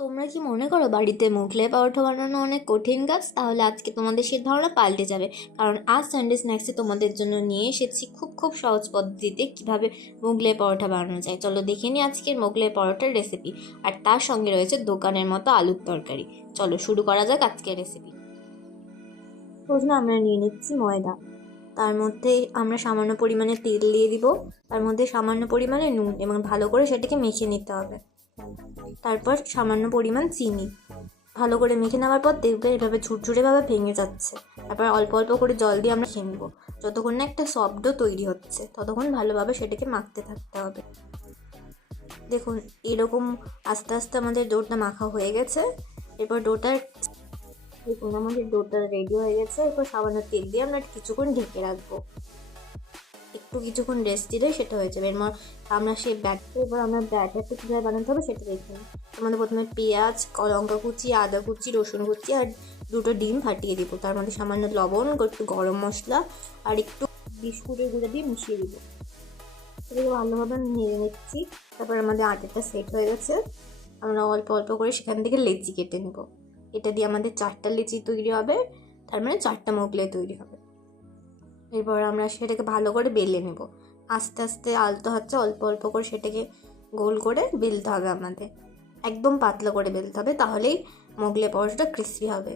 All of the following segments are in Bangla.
তোমরা কি মনে করো বাড়িতে মোগলাই পরোটা বানানো অনেক কঠিন কাজ? তাহলে আজকে তোমাদের সেই ধারণা পাল্টে যাবে। কারণ আজ সানডে স্ন্যাক্সে তোমাদের জন্য নিয়ে এসেছি খুব সহজ পদ্ধতিতে কিভাবে মোগলাই পরোটা বানানো যায়। চলো দেখে নিই আজকের মোগলাই পরোটার রেসিপি। আর তার সঙ্গে রয়েছে দোকানের মতো আলুর তরকারি। চলো শুরু করা যাক আজকের রেসিপি। প্রথমে আমরা নিয়ে নিচ্ছি ময়দা। তার মধ্যে আমরা সামান্য পরিমাণে তেল দিয়ে দিব। তার মধ্যে সামান্য পরিমাণে নুন এবং ভালো করে সেটাকে মেখে নিতে হবে। তারপর সামান্য পরিমাণ চিনি ভালো করে মেখে নেওয়ার পর দেখবে এভাবে ঝুরঝুরেভাবে ভেঙে যাচ্ছে। তারপর অল্প অল্প করে জল দিয়ে আমরা খেয়ে নেবো। যতক্ষণ না একটা সফট ডো তৈরি হচ্ছে ততক্ষণ ভালোভাবে সেটাকে মাখতে থাকতে হবে। দেখুন এরকম আস্তে আস্তে আমাদের ডোটা মাখা হয়ে গেছে। এরপর দেখুন আমাদের ডোটা রেডি হয়ে গেছে। এরপর সামান্য তেল দিয়ে আমরা কিছুক্ষণ ঢেকে রাখবো। কিছুক্ষণ রেস্ট দিলে সেটা হয়ে যাবে। এরপর আমরা সেই ব্যাটারটা কীভাবে বানাতে হবে সেটা দেখে নিই। আমাদের প্রথমে পেঁয়াজ, লঙ্কা কুচি, আদা কুচি, রসুন কুচি আর 2টো ডিম ফাটিয়ে দিব। তার মধ্যে সামান্য লবণ, একটু গরম মশলা আর একটু বিস্কুটের গুঁড়ো দিয়ে মিশিয়ে দিব। সেটাকে ভালোভাবে নেড়ে নিচ্ছি। তারপর আমাদের আটাটা সেট হয়ে গেছে। আমরা অল্প অল্প করে সেখান থেকে লেচি কেটে নেব। এটা দিয়ে আমাদের 4টা লেচি তৈরি হবে। তার মানে 4টা মোগলাই তৈরি হবে। এরপর আমরা সেটাকে ভালো করে বেলে নেব। আস্তে আস্তে আলতো হাতে অল্প অল্প করে সেটাকে গোল করে বেলতে হবে আমাদের। একদম পাতলা করে বেলতে হবে, তাহলেই মোগলাই পরোটাটা ক্রিসপি হবে।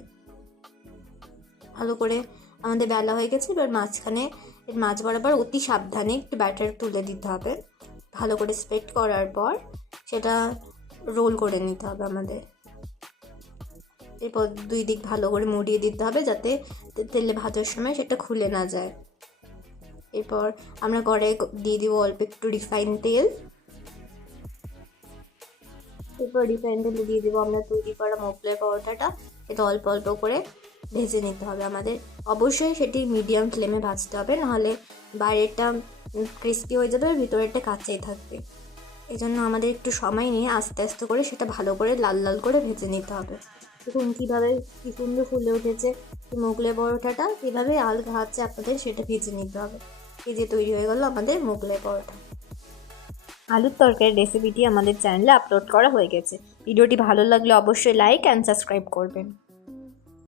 ভালো করে আমাদের বেলা হয়ে গেছে। এবার মাছ বরাবর অতি সাবধানে একটু ব্যাটার তুলে দিতে হবে। ভালো করে স্প্রেড করার পর সেটা রোল করে নিতে হবে আমাদের। এরপর 2 দিক ভালো করে মুড়িয়ে দিতে হবে যাতে তেলে ভাজার সময় সেটা খুলে না যায়। এরপর আমরা কড়াইয়ে দিয়ে দিব অল্প একটু রিফাইন তেল। এরপর রিফাইন তেলে দিয়ে দেবো আমরা তৈরি করা মোগলাই পরোটাটা। এটা অল্প অল্প করে ভেজে নিতে হবে আমাদের। অবশ্যই সেটি মিডিয়াম ফ্লেমে ভাজতে হবে, নাহলে বাইরেটা ক্রিস্পি হয়ে যাবে আর ভিতরেরটা কাঁচাই থাকবে। এই জন্য আমাদের একটু সময় নিয়ে আস্তে আস্তে করে সেটা ভালো করে লাল লাল করে ভেজে নিতে হবে। দেখুন কীভাবে কী সুন্দর ফুলে উঠেছে মোগলাই পরোটাটা। এভাবে আলগা হাতে আপনাদের সেটা ভেজে নিতে হবে। ভেজে তৈরি হয়ে গেল আমাদের মোগলাই পরোটা। আলুর তরকারির রেসিপিটি আমাদের চ্যানেলে আপলোড করা হয়ে গেছে। ভিডিওটি ভালো লাগলে অবশ্যই লাইক অ্যান্ড সাবস্ক্রাইব করবেন।